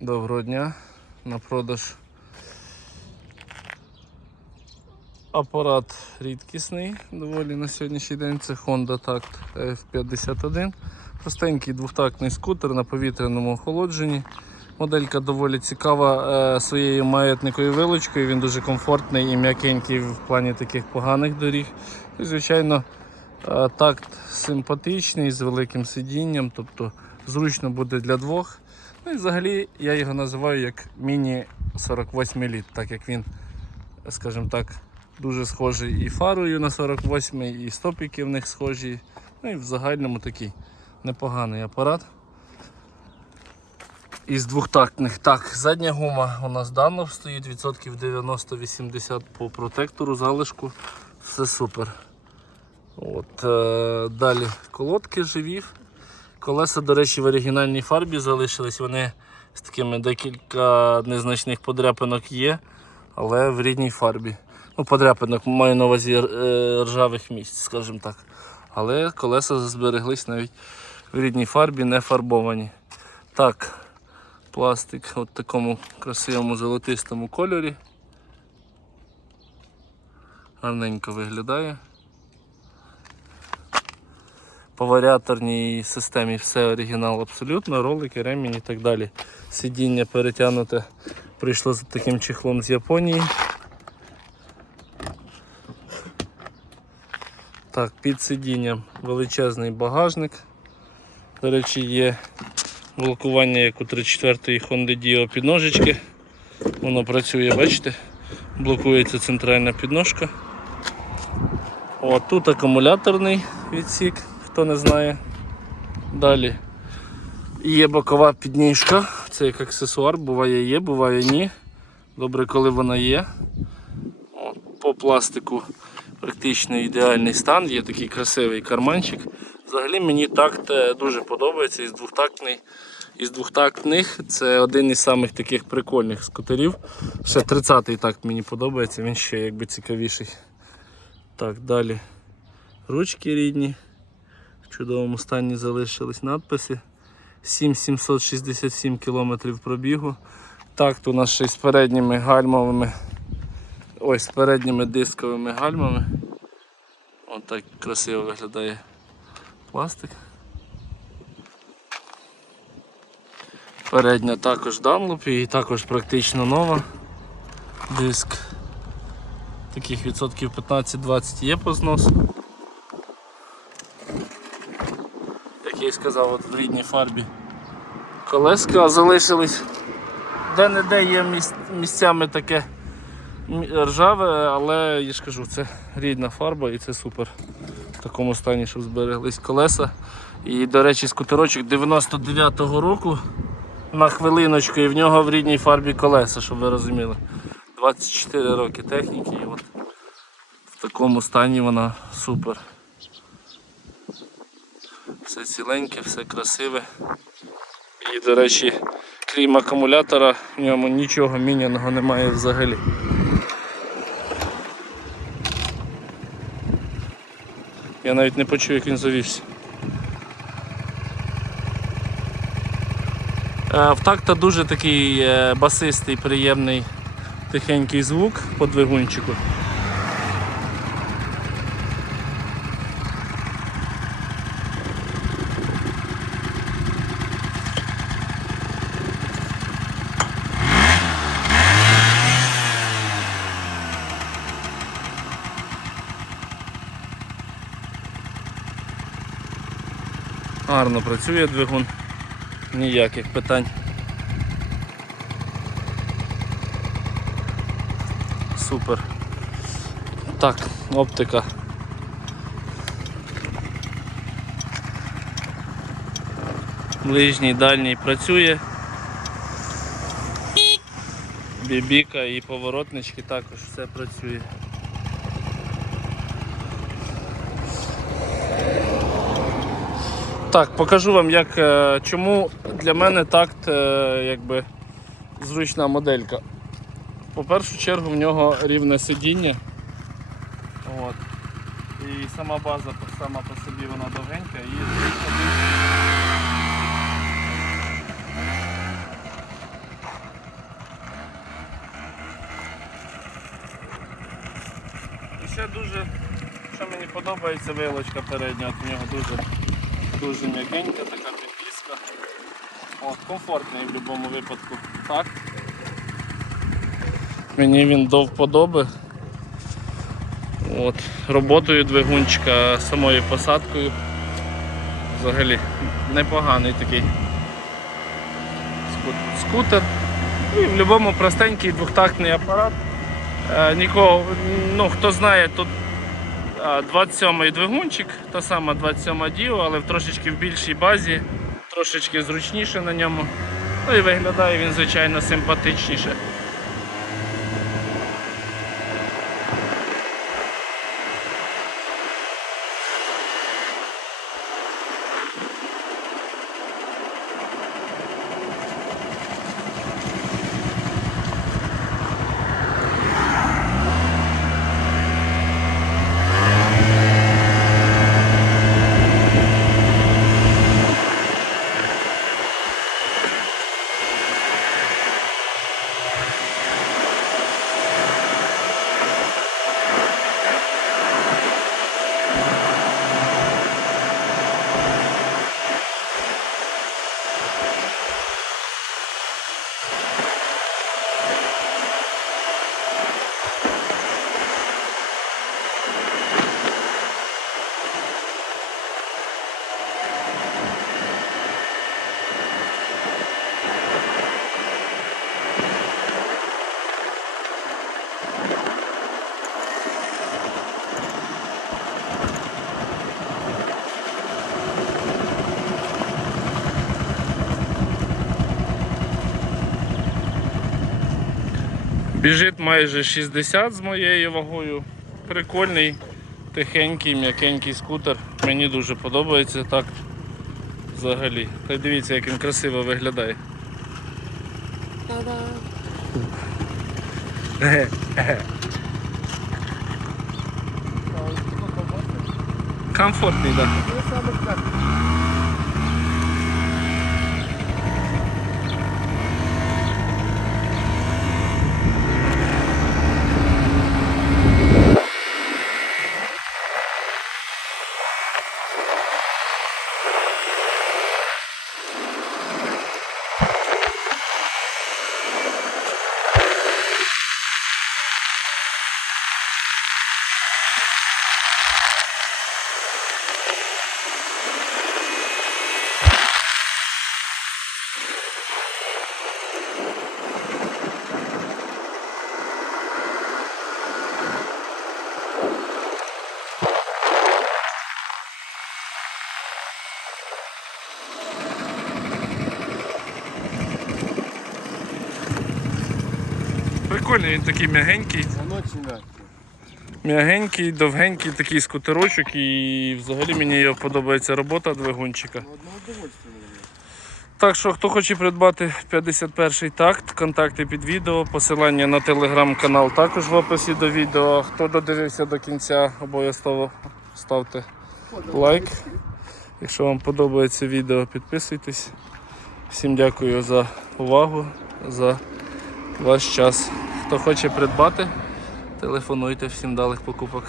Доброго дня. На продаж апарат рідкісний доволі на сьогоднішній день. Це Honda Tact F51. Простенький двохтактний скутер на повітряному охолодженні. Моделька доволі цікава е, своєю маятниковою вилочкою. Він дуже комфортний і м'якенький в плані таких поганих доріг. І, звичайно, е, такт симпатичний з великим сидінням, тобто зручно буде для двох. Ну і взагалі я його називаю як міні 48 літ, так як він, скажімо так, дуже схожий і фарою на 48, і стопіки в них схожі. Ну і в загальному такий непоганий апарат. Із двохтактних. Так, задня гума у нас давно стоїть, відсотків 90-80 по протектору, залишку. Все супер. От, е, далі колодки живі. Колеса, до речі, в оригінальній фарбі залишились. Вони з такими декілька незначних подряпинок є, але в рідній фарбі. Ну, подряпинок маю на увазі е, ржавих місць, скажімо так. Але колеса збереглись навіть в рідній фарбі, не фарбовані. Так, пластик в такому красивому золотистому кольорі. Гарненько виглядає. По варіаторній системі все оригінал абсолютно, ролики, ремінь і так далі. Сидіння перетягнуте прийшло з таким чехлом з Японії. Так, під сидінням величезний багажник. До речі, є блокування як у 34-ї Honda Dio підножечки. Воно працює, бачите? Блокується центральна підножка. О, тут акумуляторний відсік, хто не знає. Далі є бокова підніжка, це як аксесуар, буває є, буває ні. Добре, коли вона є. По пластику практично ідеальний стан, є такий красивий карманчик. Взагалі мені такт е, дуже подобається із двохтактний. Із двохтактних це один із самих таких прикольних скутерів. Ще 30-й такт мені подобається, він ще якби цікавіший. Так, далі. Ручки рідні. В чудовому стані залишились надписи. 7767 км пробігу. Такт у нас ще й з передніми гальмовими. Ой, з передніми дисковими гальмами. Ось так красиво виглядає пластик. Передня також Dunlop і також практично нова. Диск таких відсотків 15-20 є по зносу. Як я і сказав, от в рідній фарбі колеска залишились. Де-не-де є місцями таке ржаве, але я ж кажу, це рідна фарба і це супер. В такому стані, щоб збереглись колеса. І, до речі, скутерочок 99-го року на хвилиночку, і в нього в рідній фарбі колеса, щоб ви розуміли. 24 роки техніки і от в такому стані вона супер. Ціленьке, все красиве. І, до речі, крім акумулятора, в ньому нічого міняного немає взагалі. Я навіть не почув, як він завівся. Е, В такта дуже такий е, басистий, приємний, тихенький звук по двигунчику. Гарно працює двигун, ніяких питань. Супер. Так, оптика. Ближній, дальній працює. Бібіка і поворотнички також все працює. Так, покажу вам, як, е, чому для мене такт е, якби, зручна моделька. По першу чергу в нього рівне сидіння. От. І сама база сама по собі вона довгенька і І ще дуже, що мені подобається, вилочка передня, от в нього дуже дуже м'якенька така підвіска. От, комфортний в будь-якому випадку. Так. Мені він до вподоби. От, роботою двигунчика, самою посадкою. Взагалі непоганий такий скутер. І в будь-якому простенький двохтактний апарат. Е, Нікого, ну хто знає, тут 27-й двигунчик, та сама 27 Діо, але в трошечки в більшій базі, трошечки зручніше на ньому. Ну і виглядає він, звичайно, симпатичніше. Біжить майже 60 з моєю вагою. Прикольний, тихенький, м'якенький скутер. Мені дуже подобається так. Взагалі. Та й дивіться, як він красиво виглядає. Комфортний, так. Да. Прикольний він такий м'ягенький. М'ягенький, довгенький такий скутерочок і взагалі мені подобається робота двигунчика. Так що, хто хоче придбати 51 такт, контакти під відео, посилання на телеграм-канал також в описі до відео. Хто додивився до кінця, обов'язково ставте лайк. Якщо вам подобається відео, підписуйтесь. Всім дякую за увагу, за ваш час. Хто хоче придбати, телефонуйте, всім далих покупок.